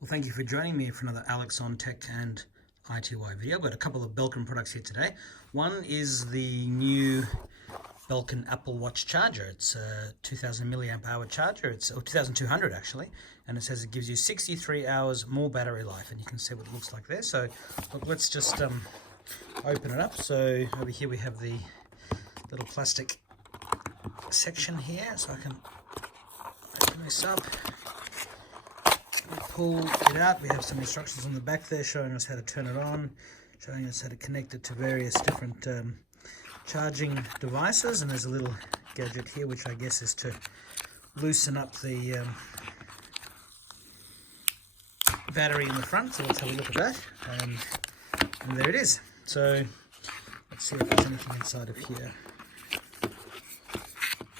Well, thank you for joining me for another Alex on Tech and ITY video. I've got a couple of Belkin products here today. One is the new Belkin Apple Watch charger. It's a 2000 milliamp hour charger. It's 2200 actually, and it says it gives you 63 hours more battery life, and you can see what it looks like there. So look, let's just open it up. So over here we have the little plastic section here, so I can open this up. Pull it out. We have some instructions on the back there showing us how to turn it on, showing us how to connect it to various different charging devices, and there's a little gadget here which I guess is to loosen up the battery in the front. So let's have a look at that, and there it is. So let's see if there's anything inside of here.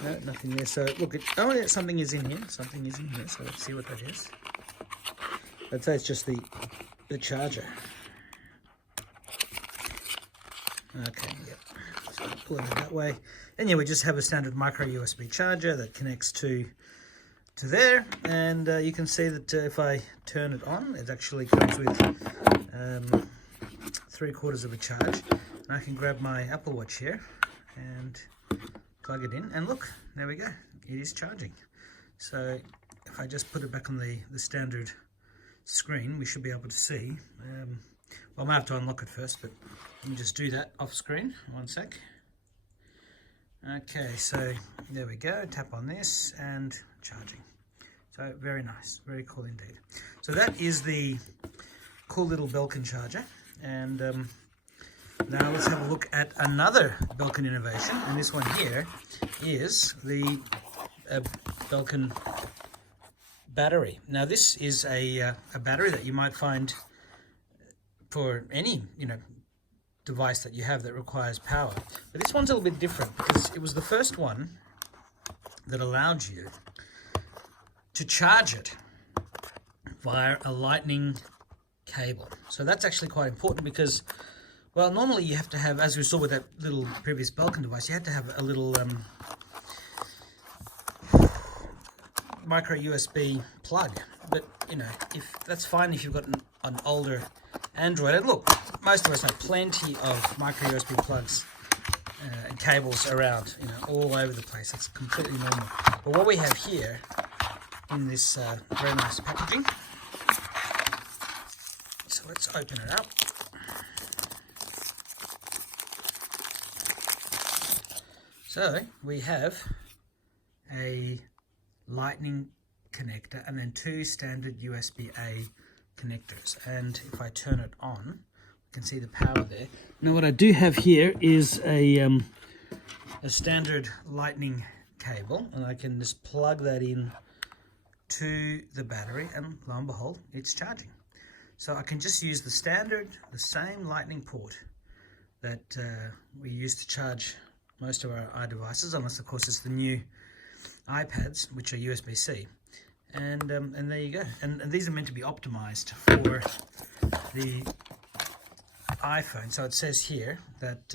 No, nothing there. So look, oh yeah, something is in here. Something is in here. So let's see what that is. I'd say it's just the charger. Okay, yep. So pull it that way. And yeah, we just have a standard micro USB charger that connects to there. And you can see that if I turn it on, it actually comes with 3/4 of a charge. And I can grab my Apple Watch here and plug it in. And look, there we go. It is charging. So if I just put it back on the standard screen, we should be able to see. Well, I might have to unlock it first, but let me just do that off screen. One sec. Okay, so there we go. Tap on this and charging. So very nice, very cool indeed. So that is the cool little Belkin charger. And now let's have a look at another Belkin innovation. And this one here is the Belkin battery. Now this is a battery that you might find for any device that you have that requires power, but this one's a little bit different because it was the first one that allowed you to charge it via a lightning cable. So that's actually quite important because, well, normally you have to have, as we saw with that little previous Belkin device, you had to have a little micro USB plug, but if that's fine if you've got an older Android. And look, most of us have plenty of micro USB plugs and cables around, all over the place. That's completely normal. But what we have here in this very nice packaging, so let's open it up. So we have a lightning connector and then two standard USB-A connectors, and if I turn it on, you can see the power there. Now what I do have here is a standard lightning cable, and I can just plug that in to the battery, and lo and behold, it's charging. So I can just use the same lightning port that we use to charge most of our iDevices, unless of course it's the new iPads, which are USB-C, and there you go. And these are meant to be optimized for the iPhone. So it says here that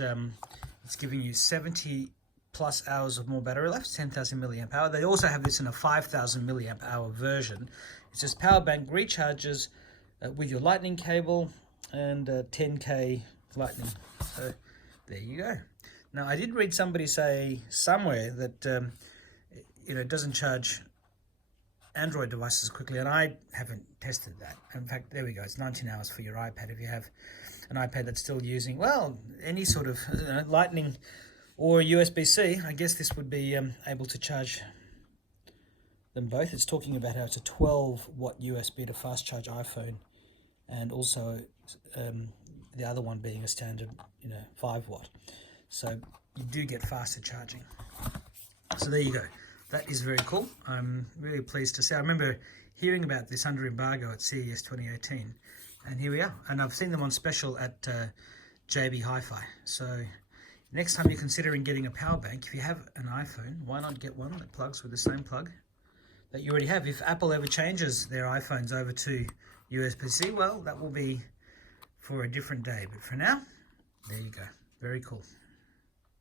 it's giving you 70 plus hours of more battery life, 10,000 milliamp hour. They also have this in a 5,000 milliamp hour version. It says power bank recharges with your lightning cable and 10K lightning. So there you go. Now I did read somebody say somewhere that it doesn't charge Android devices quickly, and I haven't tested that. In fact, there we go. It's 19 hours for your iPad. If you have an iPad that's still using, well, any sort of lightning or USB-C, I guess this would be able to charge them both. It's talking about how it's a 12-watt USB to fast charge iPhone, and also the other one being a standard 5-watt. So you do get faster charging. So there you go. That is very cool. I'm really pleased to say. I remember hearing about this under embargo at CES 2018, and here we are. And I've seen them on special at JB Hi-Fi. So next time you're considering getting a power bank, if you have an iPhone, why not get one that plugs with the same plug that you already have? If Apple ever changes their iPhones over to USB-C, well, that will be for a different day. But for now, there you go. Very cool.